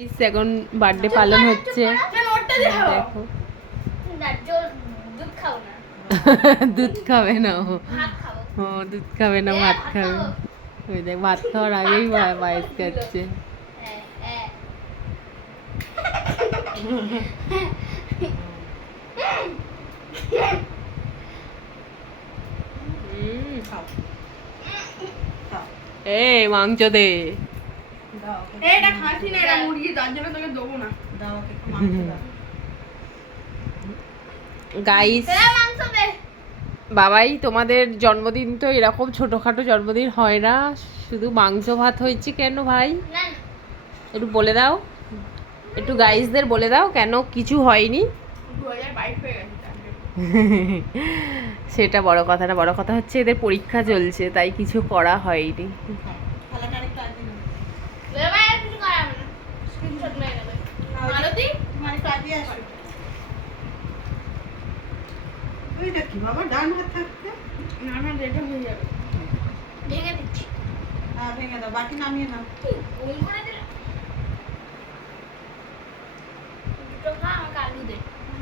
এখন বার্থডে পালন হচ্ছে। দেখো দুধ খাবে না ও দুধ খাবে না, ভাত খাবে। ওই দেখ ভাত খাওয়ার আগেই পায়েস খাচ্ছে। এই মাংস দে। গাইস বাবাই, তোমাদের জন্মদিন তো এরকম ছোটখাটো জন্মদিন হয় না, শুধু মাংস ভাত হয়েছে কেন ভাই? একটু বলে দাও, একটু গাইসদের বলে দাও কেন কিছু হয়নি। সেটা বড় কথা না, বড় কথা হচ্ছে এদের পরীক্ষা চলছে, তাই কিছু করা হয়নি। ভেঙে দাও, বাকি নামিয়ে নাও।